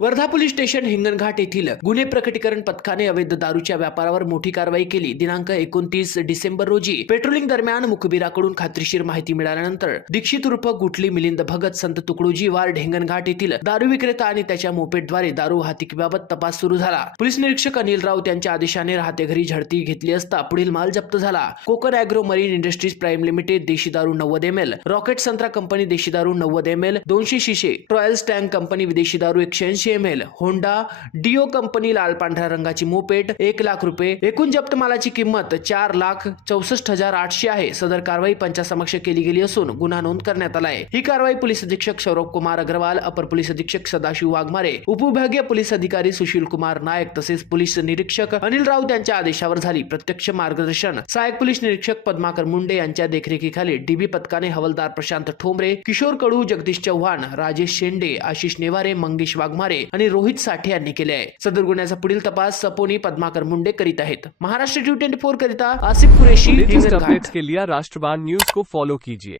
Wardha police station Hinganghat येथील गुन्हे प्रकटीकरण पथकाने अवैध दारूच्या व्यापारावर मोठी कारवाई केली। दिनांक 29 डिसेंबर रोजी पेट्रोलिंग दरम्यान मुखबिराकडून खात्रीशीर माहिती मिळाल्यानंतर दीक्षित उर्फ गुटली मिलिंद भगत संत तुकडोजी वार्ड हिंगणघाट येथील दारू विक्रेता आणि त्याच्या मोपेडद्वारे दारू वाहतुकीबाबत तपास सुरू झाला। पोलीस निरीक्षक अनिल राऊत यांच्या आदेशाने राहते घरी झडती घेतली असता पुढील माल जप्त झाला। Konkan agro marine industries prime limited देशी दारू 90 ml, रॉकेट संत्रा कंपनी देशी दारू 90 ml 200 शीशे, ट्रॉयल्स टँक कंपनी विदेशी दारू 180 ml, होंडा डिओ कंपनी लाल पांढऱ्या रंगाची मोपेड 1 लाख रुपये। एकूण जप्त मालाची किंमत 4,64,800 आहे। सदर कारवाई पंचासमक्ष केली गेली असून गुन्हा नोंद करण्यात आला आहे। ही कारवाई पोलीस अधीक्षक सौरभ कुमार अग्रवाल, अपर पोलीस अधीक्षक सदाशिव वाघमारे, उपविभागीय पोलीस अधिकारी सुशील कुमार नायक तसेच पोलीस निरीक्षक अनिल राऊत यांच्या आदेशावर झाली। प्रत्यक्ष मार्गदर्शन सहाय्यक पोलीस निरीक्षक पद्माकर मुंडे यांच्या देखरेखीखाली डीबी पथकाने हवालदार प्रशांत ठोंबरे, किशोर कडू, जगदीश चव्हाण, राजेश शेंडे, आशिष नेवारे, मंगेश वाघमारे आणि रोहित साठे यांनी केले आहे। सदर गुन्ह्याचा पुढील तपास सपोनी पद्माकर मुंडे करीत आहेत। महाराष्ट्र T24 करिता आसिफ कुरेशी, हिंगणघाट। के लिए राष्ट्रवाद न्यूज को फॉलो कीजिए।